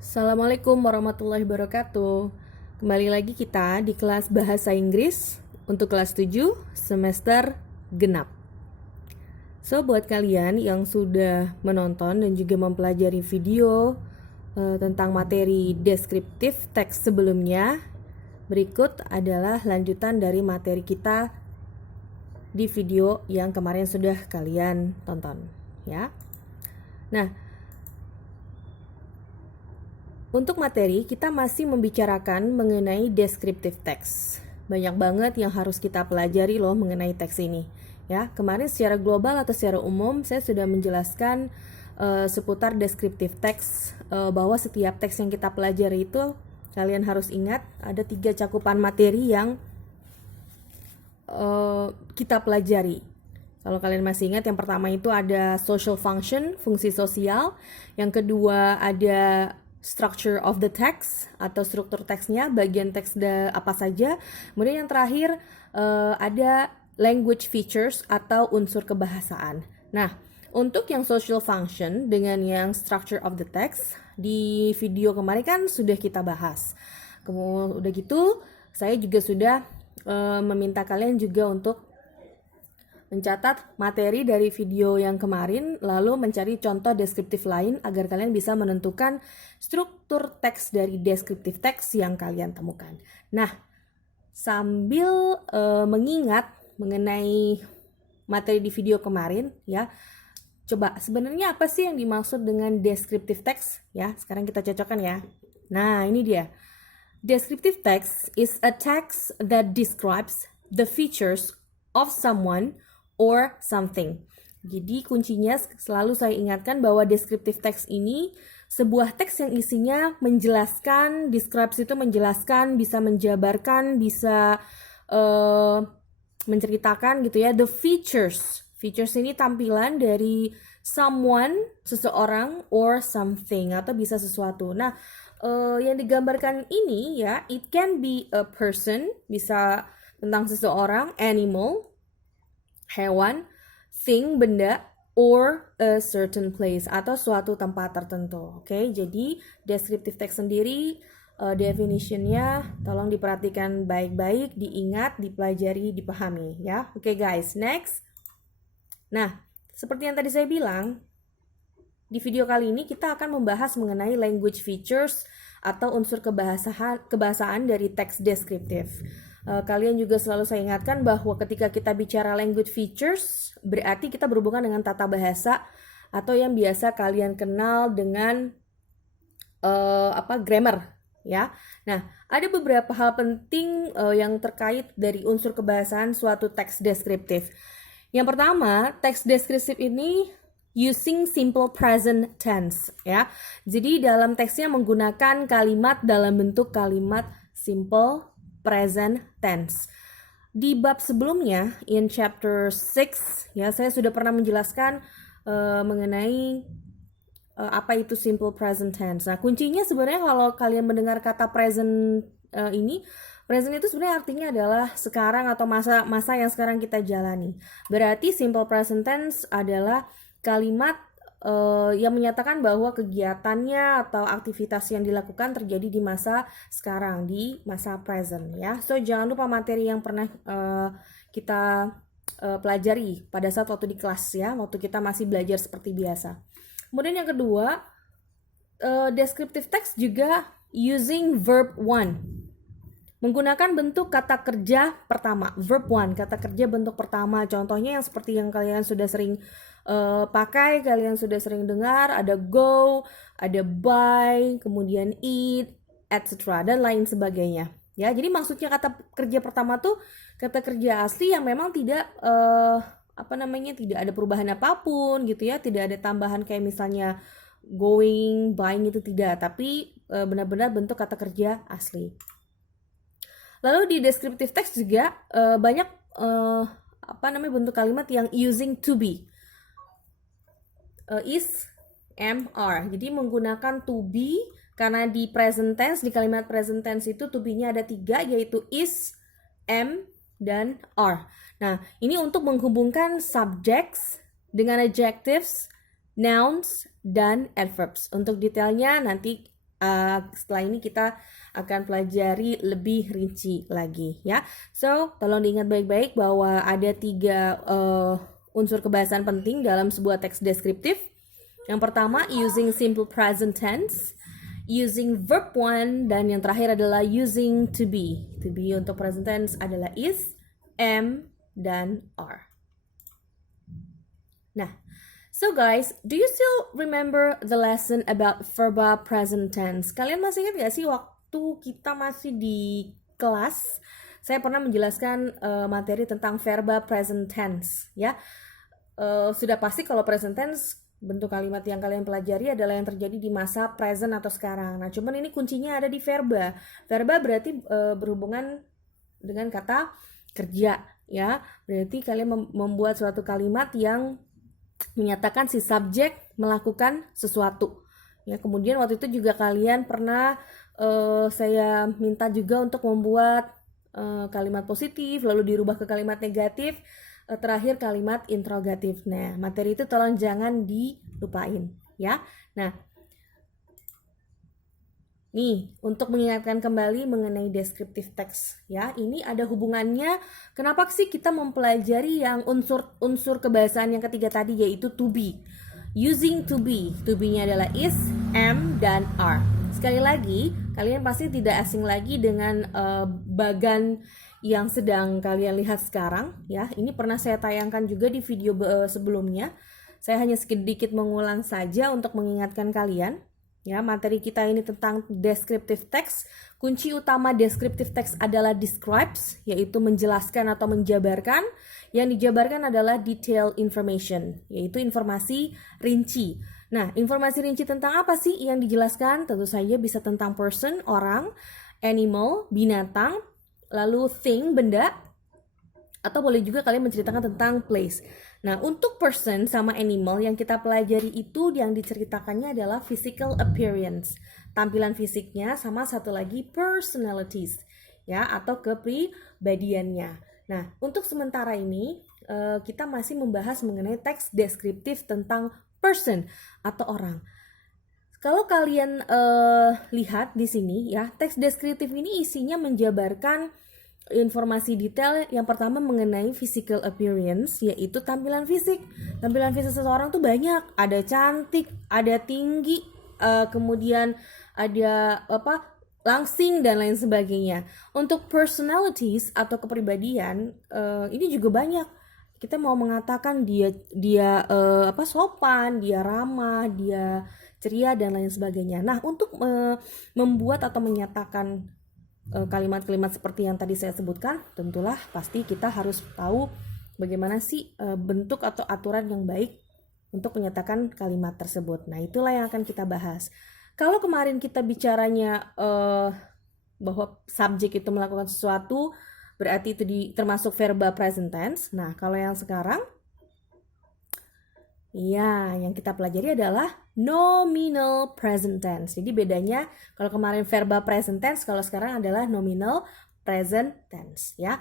Assalamualaikum warahmatullahi wabarakatuh. Kembali lagi kita di kelas Bahasa Inggris untuk kelas 7 semester genap. So, buat kalian yang sudah menonton dan juga mempelajari video tentang materi deskriptif teks sebelumnya, berikut adalah lanjutan dari materi kita di video yang kemarin sudah kalian tonton, ya. Nah, untuk materi, kita masih membicarakan mengenai descriptive text. Banyak banget yang harus kita pelajari loh mengenai teks ini. Ya, kemarin secara global atau secara umum saya sudah menjelaskan seputar descriptive text, bahwa setiap teks yang kita pelajari itu kalian harus ingat ada 3 cakupan materi yang kita pelajari. Kalau kalian masih ingat, yang pertama itu ada social function, fungsi sosial. Yang kedua ada structure of the text atau struktur teksnya, bagian teks apa saja. Kemudian yang terakhir ada language features atau unsur kebahasaan. Nah, untuk yang social function dengan yang structure of the text di video kemarin kan sudah kita bahas. Kemudian udah gitu, saya juga sudah meminta kalian juga untuk mencatat materi dari video yang kemarin, lalu mencari contoh deskriptif lain agar kalian bisa menentukan struktur teks dari deskriptif teks yang kalian temukan. Nah, sambil mengingat mengenai materi di video kemarin, ya, coba sebenarnya apa sih yang dimaksud dengan deskriptif teks? Ya, sekarang kita cocokkan ya. Nah, ini dia. Descriptive text is a text that describes the features of someone or something. Jadi kuncinya selalu saya ingatkan bahwa descriptive text ini sebuah teks yang isinya menjelaskan, describes itu menjelaskan, bisa menjabarkan, bisa menceritakan gitu ya, the features. Features ini tampilan dari someone, seseorang, or something, atau bisa sesuatu. Nah, yang digambarkan ini ya, it can be a person, bisa tentang seseorang, animal, hewan, thing, benda, or a certain place, atau suatu tempat tertentu. Oke, jadi descriptive text sendiri, definitionnya tolong diperhatikan baik-baik, diingat, dipelajari, dipahami ya. Oke guys, next. Nah, seperti yang tadi saya bilang, di video kali ini kita akan membahas mengenai language features atau unsur kebahasaan dari teks deskriptif. Kalian juga selalu saya ingatkan bahwa ketika kita bicara language features, berarti kita berhubungan dengan tata bahasa atau yang biasa kalian kenal dengan grammar, ya. Nah, ada beberapa hal penting yang terkait dari unsur kebahasaan suatu teks deskriptif. Yang pertama, teks deskriptif ini using simple present tense, ya. Jadi dalam teksnya menggunakan kalimat dalam bentuk kalimat simple present tense. Di bab sebelumnya, in chapter 6, ya, saya sudah pernah menjelaskan mengenai apa itu simple present tense. Nah, kuncinya sebenarnya kalau kalian mendengar kata present ini, present itu sebenarnya artinya adalah sekarang atau masa yang sekarang kita jalani. Berarti simple present tense adalah kalimat yang menyatakan bahwa kegiatannya atau aktivitas yang dilakukan terjadi di masa sekarang, di masa present ya. So jangan lupa materi yang pernah kita pelajari pada saat waktu di kelas ya, waktu kita masih belajar seperti biasa. Kemudian yang kedua, descriptive text juga using verb one, menggunakan bentuk kata kerja pertama, verb one, kata kerja bentuk pertama. Contohnya yang seperti yang kalian sudah sering pakai, kalian sudah sering dengar, ada go, ada buy, kemudian eat, etc. dan lain sebagainya. Ya, jadi maksudnya kata kerja pertama tuh kata kerja asli yang memang tidak tidak ada perubahan apapun gitu ya, tidak ada tambahan kayak misalnya going, buying, itu tidak, tapi benar-benar bentuk kata kerja asli. Lalu di descriptive text juga banyak bentuk kalimat yang using to be, is, am, are. Jadi menggunakan to be karena di present tense, di kalimat present tense itu to be-nya ada 3, yaitu is, am, dan are. Nah, ini untuk menghubungkan subjects dengan adjectives, nouns, dan adverbs. Untuk detailnya nanti setelah ini kita akan pelajari lebih rinci lagi ya. So, tolong diingat baik-baik bahwa ada 3 unsur kebahasaan penting dalam sebuah teks deskriptif. Yang pertama, using simple present tense, using verb one, dan yang terakhir adalah using to be. To be untuk present tense adalah is, am, dan are. Nah, so guys, do you still remember the lesson about verba present tense? Kalian masih ingat gak sih waktu kita masih di kelas, saya pernah menjelaskan materi tentang verba present tense ya. Sudah pasti kalau present tense bentuk kalimat yang kalian pelajari adalah yang terjadi di masa present atau sekarang. Nah, cuman ini kuncinya ada di verba. Verba berarti berhubungan dengan kata kerja ya. Berarti kalian membuat suatu kalimat yang menyatakan si subjek melakukan sesuatu. Ya, kemudian waktu itu juga kalian pernah saya minta juga untuk membuat kalimat positif lalu dirubah ke kalimat negatif, terakhir kalimat interrogatif. Nah, materi itu tolong jangan dilupain ya. Nah, nih, untuk mengingatkan kembali mengenai deskriptif teks ya, ini ada hubungannya. Kenapa sih kita mempelajari yang unsur kebahasaan yang ketiga tadi, yaitu to be. Using to be. To be-nya adalah is, am, dan are. Sekali lagi, kalian pasti tidak asing lagi dengan bagan yang sedang kalian lihat sekarang ya. Ini pernah saya tayangkan juga di video sebelumnya. Saya hanya sedikit mengulang saja untuk mengingatkan kalian. Ya, materi kita ini tentang descriptive text. Kunci utama descriptive text adalah describes, yaitu menjelaskan atau menjabarkan. Yang dijabarkan adalah detailed information, yaitu informasi rinci. Nah, informasi rinci tentang apa sih yang dijelaskan? Tentu saja bisa tentang person, orang, animal, binatang, lalu thing, benda, atau boleh juga kalian menceritakan tentang place. Nah, untuk person sama animal yang kita pelajari itu yang diceritakannya adalah physical appearance, tampilan fisiknya, sama satu lagi personalities, ya, atau kepribadiannya. Nah, untuk sementara ini kita masih membahas mengenai teks deskriptif tentang person atau orang. Kalau kalian lihat di sini ya, teks deskriptif ini isinya menjabarkan informasi detail. Yang pertama mengenai physical appearance, yaitu tampilan fisik. Tampilan fisik seseorang tuh banyak, ada cantik, ada tinggi, kemudian ada langsing dan lain sebagainya. Untuk personalities atau kepribadian, ini juga banyak. Kita mau mengatakan dia sopan, dia ramah, dia ceria dan lain sebagainya. Nah, untuk membuat atau menyatakan kalimat-kalimat seperti yang tadi saya sebutkan, tentulah pasti kita harus tahu bagaimana sih bentuk atau aturan yang baik untuk menyatakan kalimat tersebut. Nah, itulah yang akan kita bahas. Kalau kemarin kita bicaranya bahwa subjek itu melakukan sesuatu, berarti itu termasuk verba present tense. Nah, kalau yang sekarang, ya, yang kita pelajari adalah nominal present tense. Jadi bedanya kalau kemarin verba present tense, kalau sekarang adalah nominal present tense ya.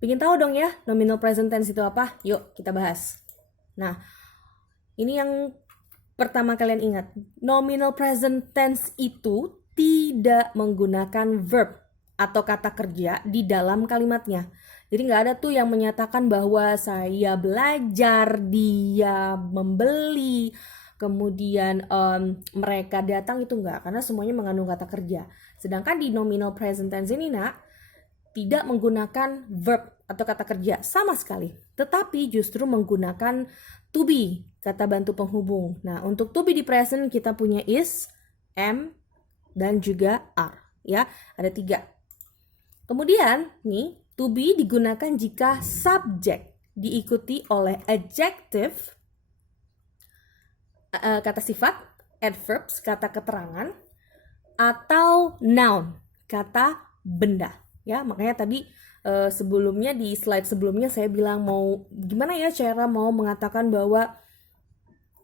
Pengen tahu dong ya nominal present tense itu apa? Yuk kita bahas. Nah, ini yang pertama kalian ingat. Nominal present tense itu tidak menggunakan verb atau kata kerja di dalam kalimatnya. Jadi nggak ada tuh yang menyatakan bahwa saya belajar, dia membeli, kemudian mereka datang, itu enggak, karena semuanya mengandung kata kerja. Sedangkan di nominal present tense ini tidak menggunakan verb atau kata kerja sama sekali, tetapi justru menggunakan to be, kata bantu penghubung. Nah, untuk to be di present kita punya is, am, dan juga are ya, ada 3. Kemudian nih, to be digunakan jika subjek diikuti oleh adjective, kata sifat, adverbs, kata keterangan, atau noun, kata benda. Ya, makanya tadi sebelumnya di slide sebelumnya saya bilang mau gimana ya cara mau mengatakan bahwa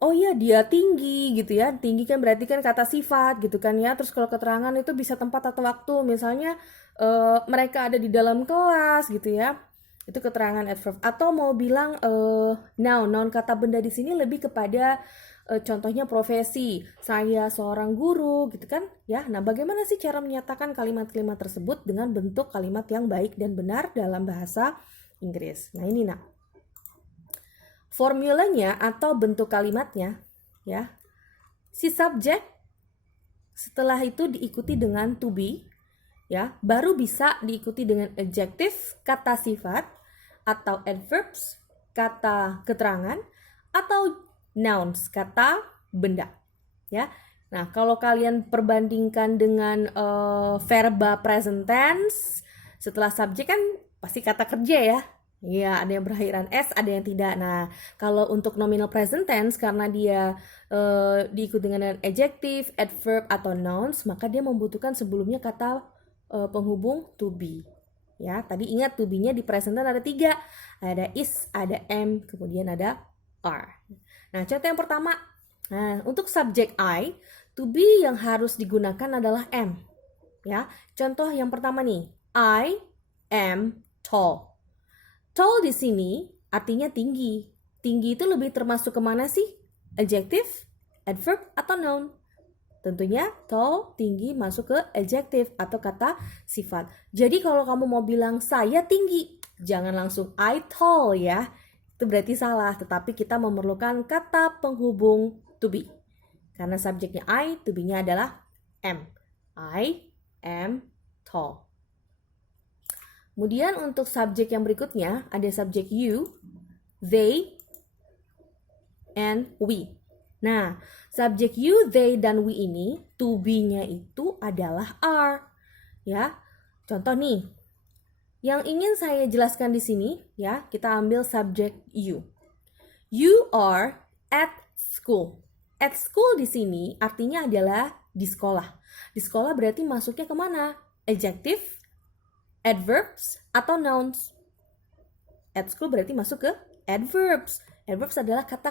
oh iya dia tinggi gitu ya. Tinggi kan berarti kan kata sifat gitu kan ya. Terus kalau keterangan itu bisa tempat atau waktu. Misalnya mereka ada di dalam kelas gitu ya. Itu keterangan adverb. Atau mau bilang noun kata benda di sini lebih kepada contohnya profesi, saya seorang guru gitu kan ya. Nah, bagaimana sih cara menyatakan kalimat-kalimat tersebut dengan bentuk kalimat yang baik dan benar dalam bahasa Inggris. Nah, ini nak. Formulanya atau bentuk kalimatnya ya. Si subjek setelah itu diikuti dengan to be ya, baru bisa diikuti dengan adjective, kata sifat, atau adverbs, kata keterangan, atau nouns, kata benda ya. Nah, kalau kalian perbandingkan dengan verba present tense, setelah subjek kan pasti kata kerja ya. Iya, ada yang berakhiran S, ada yang tidak. Nah, kalau untuk nominal present tense, karena dia diikuti dengan adjective, adverb, atau nouns, maka dia membutuhkan sebelumnya kata penghubung to be. Ya, tadi ingat to be-nya di present tense ada 3. Ada is, ada am, kemudian ada are. Nah, contoh yang pertama. Nah, untuk subjek I, to be yang harus digunakan adalah am. Ya, contoh yang pertama nih. I am tall. Tall di sini artinya tinggi. Tinggi itu lebih termasuk kemana sih? Adjective, adverb, atau noun? Tentunya tall, tinggi masuk ke adjective atau kata sifat. Jadi kalau kamu mau bilang saya tinggi, jangan langsung I tall ya. Itu berarti salah, tetapi kita memerlukan kata penghubung to be. Karena subjeknya I, to be-nya adalah am. I am tall. Kemudian untuk subjek yang berikutnya ada subjek you, they, and we. Nah, subjek you, they, dan we ini to be-nya itu adalah are. Ya, contoh nih, yang ingin saya jelaskan di sini ya, kita ambil subjek you. You are at school. At school di sini artinya adalah di sekolah. Di sekolah berarti masuknya kemana? Adjective, adverbs, atau nouns. At school berarti masuk ke adverbs. Adverbs adalah kata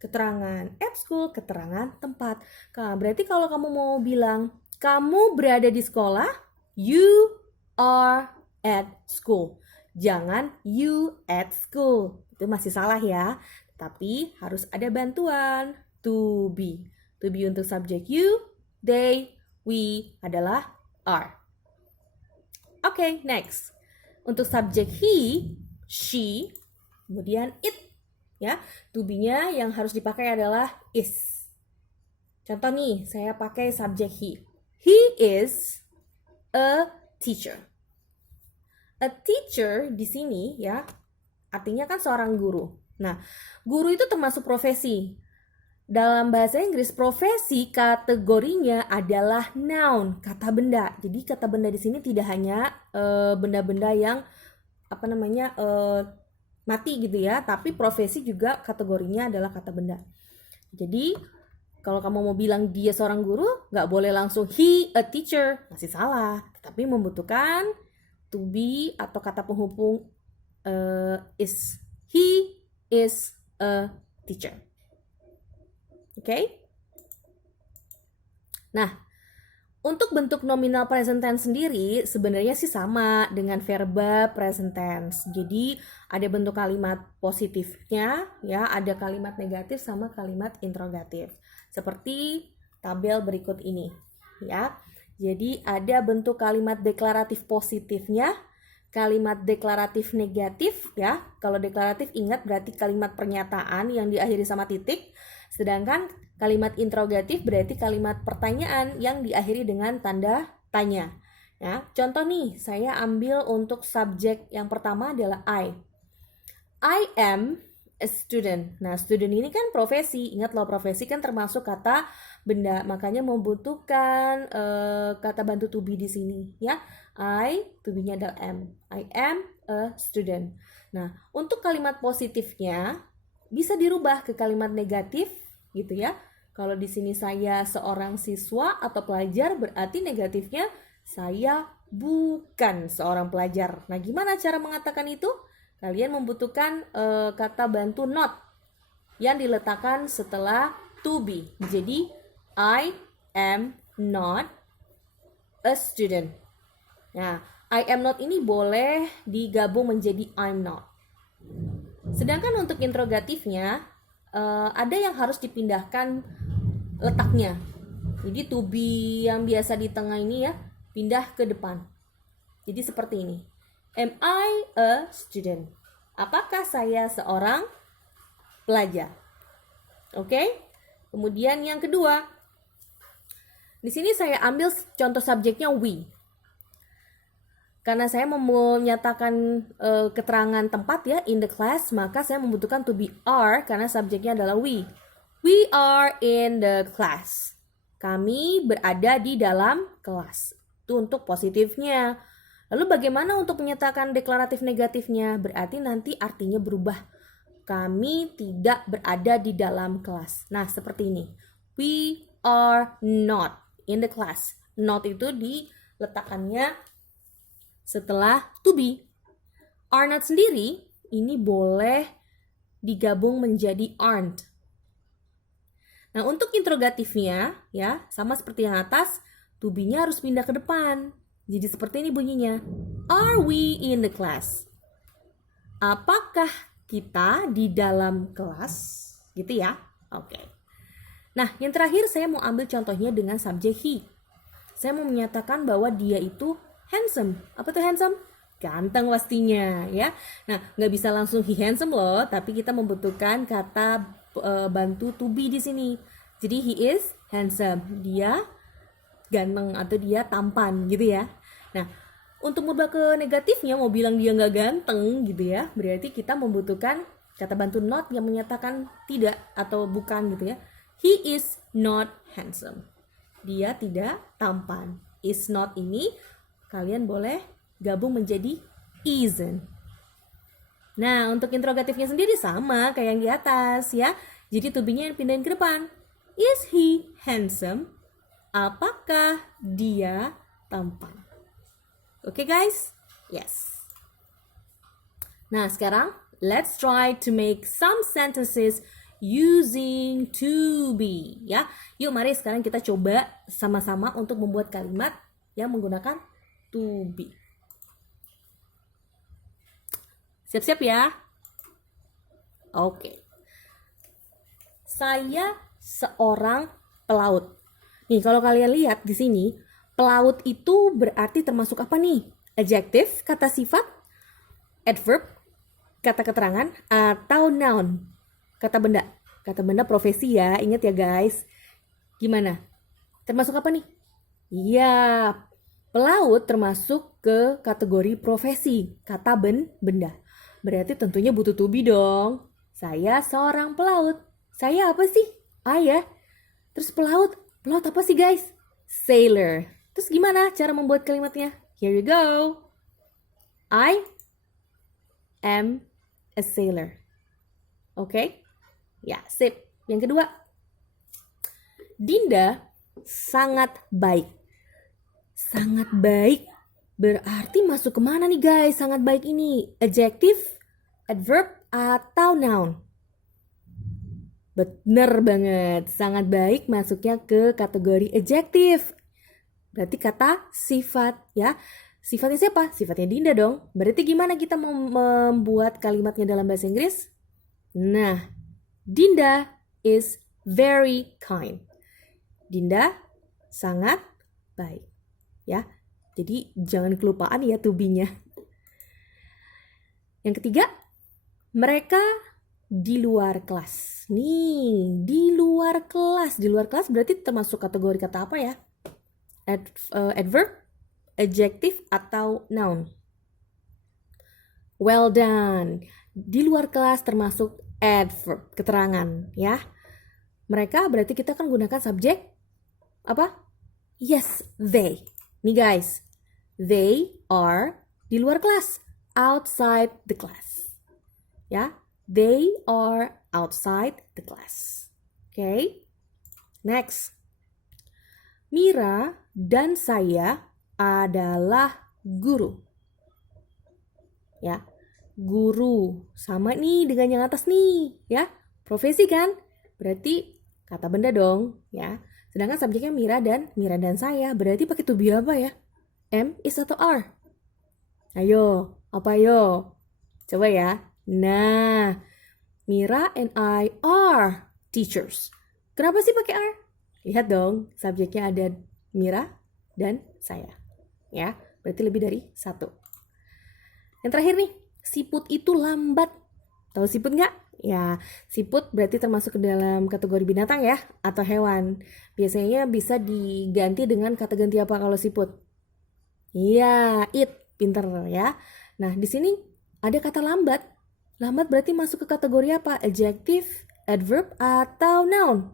keterangan. At school, keterangan tempat. Nah, berarti kalau kamu mau bilang, kamu berada di sekolah, you are at school. Jangan you at school. Itu masih salah ya. Tapi harus ada bantuan. To be. To be untuk subjek you, they, we adalah are. Oke, next. Untuk subjek he, she, kemudian it. Ya, to be-nya yang harus dipakai adalah is. Contoh nih, saya pakai subjek he. He is a teacher. A teacher di sini ya, artinya kan seorang guru. Nah, guru itu termasuk profesi. Dalam bahasa Inggris, profesi kategorinya adalah noun, kata benda. Jadi kata benda di sini tidak hanya benda-benda yang mati gitu ya, tapi profesi juga kategorinya adalah kata benda. Jadi kalau kamu mau bilang dia seorang guru, nggak boleh langsung he a teacher, masih salah. Tetapi membutuhkan to be atau kata penghubung is. He is a teacher. Oke? Nah, untuk bentuk nominal present tense sendiri sebenarnya sih sama dengan verba present tense. Jadi ada bentuk kalimat positifnya, ya, ada kalimat negatif sama kalimat interrogatif. Seperti tabel berikut ini, ya. Jadi ada bentuk kalimat deklaratif positifnya, kalimat deklaratif negatif, ya. Kalau deklaratif ingat berarti kalimat pernyataan yang diakhiri sama titik. Sedangkan kalimat interrogatif berarti kalimat pertanyaan yang diakhiri dengan tanda tanya. Ya, contoh nih, saya ambil untuk subjek yang pertama adalah I. I am a student. Nah, student ini kan profesi. Ingat loh, profesi kan termasuk kata benda. Makanya membutuhkan kata bantu to be di sini. Ya, I, to be-nya adalah am. I am a student. Nah, untuk kalimat positifnya bisa dirubah ke kalimat negatif gitu ya. Kalau di sini saya seorang siswa atau pelajar, berarti negatifnya saya bukan seorang pelajar. Nah, gimana cara mengatakan itu? Kalian membutuhkan kata bantu not yang diletakkan setelah to be. Jadi, I am not a student. Nah, I am not ini boleh digabung menjadi I'm not. Sedangkan untuk interrogatifnya, ada yang harus dipindahkan letaknya. Jadi to be yang biasa di tengah ini ya, pindah ke depan. Jadi seperti ini. Am I a student? Apakah saya seorang pelajar? Oke? Kemudian yang kedua, di sini saya ambil contoh subjeknya we. Karena saya menyatakan keterangan tempat ya, in the class, maka saya membutuhkan to be are karena subjeknya adalah we. We are in the class. Kami berada di dalam kelas. Itu untuk positifnya. Lalu bagaimana untuk menyatakan deklaratif negatifnya? Berarti nanti artinya berubah. Kami tidak berada di dalam kelas. Nah, seperti ini. We are not in the class. Not itu diletakkannya setelah to be. Are not sendiri ini boleh digabung menjadi aren't. Nah, untuk interrogatifnya ya, sama seperti yang atas, to be-nya harus pindah ke depan. Jadi seperti ini bunyinya. Are we in the class? Apakah kita di dalam kelas? Gitu ya. Oke. Nah, yang terakhir saya mau ambil contohnya dengan subjek he. Saya mau menyatakan bahwa dia itu handsome. Apa tuh handsome? Ganteng pastinya ya. Nah, nggak bisa langsung he handsome loh, tapi kita membutuhkan kata bantu to be di sini. Jadi he is handsome. Dia ganteng atau dia tampan gitu ya. Nah, untuk merubah ke negatifnya mau bilang dia nggak ganteng gitu ya, berarti kita membutuhkan kata bantu not yang menyatakan tidak atau bukan gitu ya. He is not handsome. Dia tidak tampan. Is not ini kalian boleh gabung menjadi isn't. Nah, untuk interrogatifnya sendiri sama kayak yang di atas ya. Jadi to be-nya yang pindahin ke depan. Is he handsome? Apakah dia tampan? Oke guys? Yes. Nah, sekarang let's try to make some sentences using to be ya. Yuk mari sekarang kita coba sama-sama untuk membuat kalimat yang menggunakan to be. Siap-siap ya? Oke. Saya seorang pelaut. Nih, kalau kalian lihat di sini, pelaut itu berarti termasuk apa nih? Adjective, kata sifat, adverb, kata keterangan, atau noun, kata benda. Kata benda profesi ya, ingat ya guys. Gimana? Termasuk apa nih? Iya, pelaut termasuk ke kategori profesi, kata benda. Berarti tentunya butuh to be dong. Saya seorang pelaut. Saya apa sih? Ya. Terus pelaut apa sih guys? Sailor. Terus gimana cara membuat kalimatnya? Here you go. I am a sailor. Oke? Ya, sip. Yang kedua. Dinda sangat baik. Sangat baik. Berarti masuk kemana nih guys? Sangat baik ini. Adjective, adverb, atau noun? Bener banget. Sangat baik masuknya ke kategori adjective. Berarti kata sifat ya. Sifatnya siapa? Sifatnya Dinda dong. Berarti gimana kita mau membuat kalimatnya dalam bahasa Inggris? Nah, Dinda is very kind. Dinda sangat baik. Ya. Jadi jangan kelupaan ya to be-nya. Yang ketiga, mereka di luar kelas. Nih, di luar kelas. Di luar kelas berarti termasuk kategori kata apa ya? Adverb, adjective, atau noun. Well done. Di luar kelas termasuk adverb, keterangan ya. Mereka berarti kita kan gunakan subjek apa? Yes, they. Nih guys, they are di luar kelas, outside the class. Ya, they are outside the class. Okay, next. Mira dan saya adalah guru. Ya, guru sama nih dengan yang atas nih, ya. Profesi kan? Berarti kata benda dong, ya. Sedangkan subjeknya Mira dan saya. Berarti pakai to be apa ya? Am, is, atau are? Ayo, apa yo? Coba ya. Nah, Mira and I are teachers. Kenapa sih pakai are? Lihat dong, subjeknya ada Mira dan saya. Ya, berarti lebih dari satu. Yang terakhir nih, siput itu lambat. Tahu siput nggak? Ya, siput berarti termasuk ke dalam kategori binatang ya, atau hewan. Biasanya bisa diganti dengan kata ganti apa kalau siput? Iya, it. Pinter ya. Nah, di sini ada kata lambat. Lambat berarti masuk ke kategori apa? Adjective, adverb, atau noun?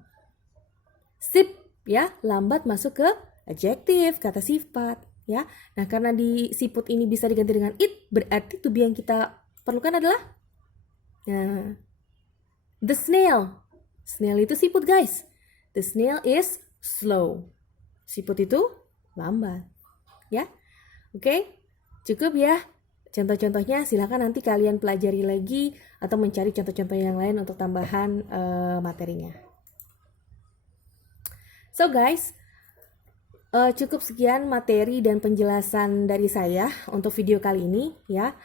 Sip, ya. Lambat masuk ke adjective, kata sifat, ya. Nah, karena di siput ini bisa diganti dengan it, berarti to be yang kita perlukan adalah the snail. Snail itu siput, guys. The snail is slow. Siput itu lambat, ya. Oke, cukup ya. Contoh-contohnya silakan nanti kalian pelajari lagi atau mencari contoh-contoh yang lain untuk tambahan materinya. So guys, cukup sekian materi dan penjelasan dari saya untuk video kali ini ya.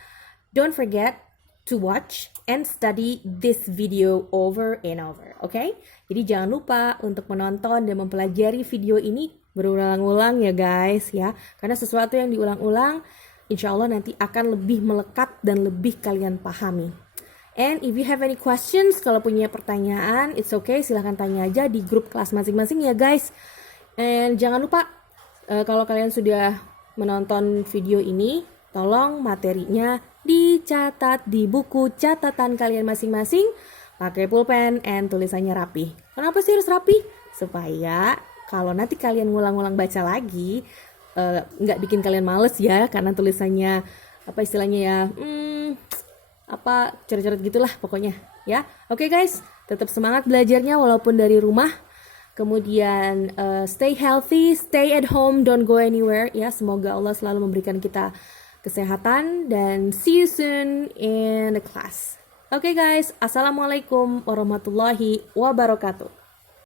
Don't forget to watch and study this video over and over, okay? Jadi jangan lupa untuk menonton dan mempelajari video ini berulang-ulang ya guys ya. Karena sesuatu yang diulang-ulang insya Allah nanti akan lebih melekat dan lebih kalian pahami. And if you have any questions, kalau punya pertanyaan, it's okay, silahkan tanya aja di grup kelas masing-masing ya guys. And jangan lupa, kalau kalian sudah menonton video ini, tolong materinya dicatat di buku catatan kalian masing-masing, pakai pulpen and tulisannya rapi. Kenapa sih harus rapi? Supaya kalau nanti kalian ngulang-ngulang baca lagi, nggak bikin kalian males ya, karena tulisannya apa istilahnya ya, apa coret-coret gitulah pokoknya ya. Oke guys, tetap semangat belajarnya walaupun dari rumah. Kemudian stay healthy, stay at home, don't go anywhere ya. Semoga Allah selalu memberikan kita kesehatan dan see you soon in the class. Oke guys, assalamualaikum warahmatullahi wabarakatuh.